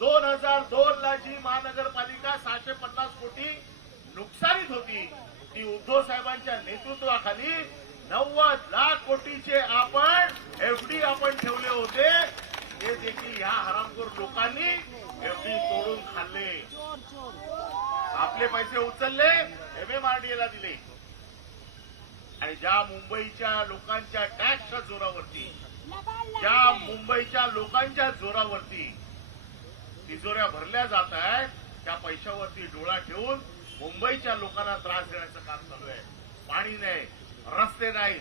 2002 ला जी महानगरपालिका 650 कोटी नुकसानीत होती, ती उद्धव साहेबांच्या नेतृत्वाखाली 90 लाख कोटीचे आपण एफडी आपण ठेवले होते, ते देखील ह्या हरामखोर लोकांनी एफडी तोडून खाल्ले. आपले पैसे उचलले, एमएमआरडीएला दिले आणि ज्या मुंबईच्या लोकांच्या टॅक्सच्या जोरावरती, ज्या मुंबईच्या लोकांच्या जोरावरती तिजोऱ्या भरल्या जात आहेत, त्या पैशावरती डोळा ठेवून मुंबईच्या लोकांना त्रास देण्याचं काम चालू आहे. पाणी नाही, रस्ते नाहीत,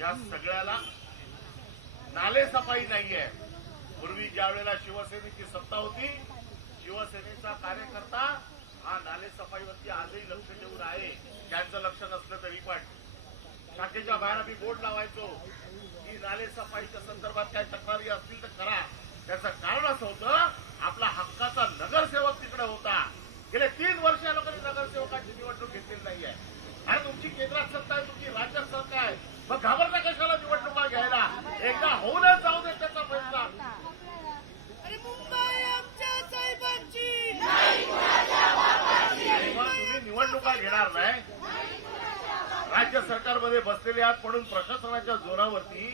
या सगळ्याला नाले सफाई नाहीये. पूर्वी ज्या वेळेला शिवसेनेची सत्ता होती, शिवसेनेचा कार्यकर्ता हा नाले सफाईवरती आजही लक्ष ठेवून आहे. त्यांचं लक्ष नसलं तरी पण शाखेच्या बाहेर आम्ही बोर्ड लावायचो की नाले सफाईच्या संदर्भात काही तक्रारी असतील तर करा. त्याचं कारण असं होतं, आपला हक्काचा नगरसेवक तिकडे होता. गेले 3 वर्ष या लोकांनी नगरसेवकाची निवडणूक घेतलेली नाहीये आणि तुमची केंद्रात सत्ता आहे, तुमची राज्यात सत्ता आहे, मग घाबरता कशाला निवडणुका घ्यायला? एकदा होऊनच जाऊ दे त्याचा फैसला. मग तुम्ही निवडणुका घेणार नाही, राज्य सरकारमध्ये बसलेले आहात म्हणून प्रशासनाच्या जोरावरती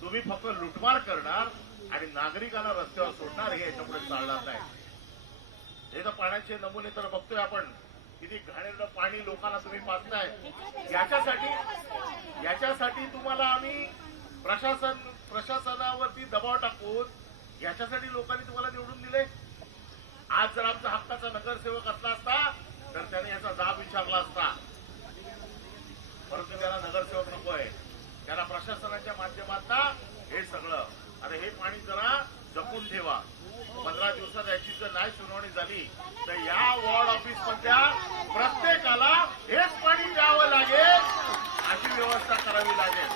तुम्ही फक्त लुटमार करणार आणि नागरिकांना रस्त्यावर सोडणार, हे याच्यापुढे चालणार नाही. हे तर पाण्याचे नमुने तर बघतोय आपण, किती घाणेरडं पाणी लोकांना तुम्ही पाजताय. याच्यासाठी तुम्हाला आम्ही प्रशासनावरती दबाव टाकून याच्यासाठी लोकांनी तुम्हाला निवडून दिले. आज जर आमचा हक्काचा नगरसेवक असला असता तर त्याने याचा जाब विचारला असता, परंतु त्याला नगरसेवक नकोय, त्याला प्रशासनाच्या माध्यमातून हे सगळं. आणि हे पाणी जरा जपून ठेवा. 15 दिवसात याची जर नाही सुनावणी झाली तर या वॉर्ड ऑफिस मधल्या प्रत्येकाला हेच पाणी द्यावं लागेल, अशी व्यवस्था करावी लागेल.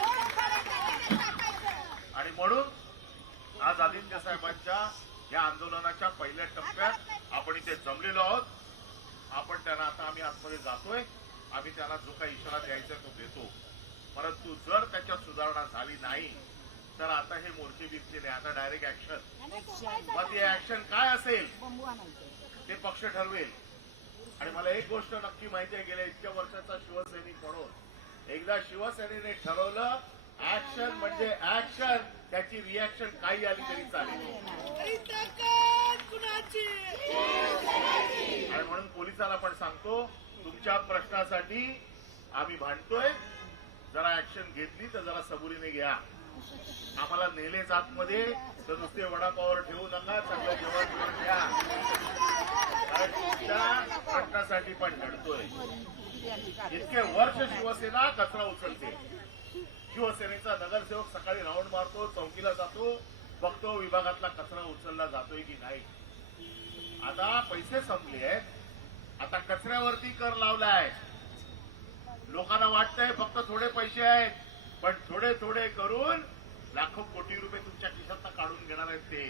आणि म्हणून आज आदित्य साहेबांच्या या आंदोलनाच्या पहिल्या टप्प्यात आपण इथे जमलेलो आहोत. आपण त्यांना आता आम्ही आतमध्ये जातोय, आम्ही त्यांना जो काही इशारा द्यायचा तो देतो. परंतु जर त्याच्यात सुधारणा झाली नाही तर आता हे मोर्चे बिरचे नाही, आता डायरेक्ट ऍक्शन. मग ते ऍक्शन काय असेल ते पक्ष ठरवेल. आणि मला एक गोष्ट नक्की माहिती आहे, गेल्या इतक्या वर्षाचा शिवसैनिक म्हणून एकदा शिवसेनेने ठरवलं, ऍक्शन म्हणजे ऍक्शन, त्याची रिॲक्शन काही आली तरी चालेल. आणि म्हणून पोलिसांना पण सांगतो, तुमच्या प्रश्नासाठी आम्ही भांडतोय, जरा ऍक्शन घेतली तर जरा सबुरीने घ्या. आम्हाला नेले आतमध्ये तर नुसते वडापावर ठेवू नका, चांगलं जेवण करून घ्या. कारण तुमच्या प्रश्नासाठी पण लढतोय. इतके वर्ष शिवसेना कचरा उचलते. शिवसेनेचा नगरसेवक सकाळी राऊंड मारतो, चौकीला जातो, बघतो विभागातला कचरा उचलला जातोय की नाही. आता पैसे संपले आहेत, आता कचऱ्यावरती कर लावलाय. लोकांना वाटतंय फक्त थोडे पैसे आहेत, पण थोडे थोडे करून लाखो कोटी रुपये तुमच्या खिशातनं काढून घेणार आहेत ते.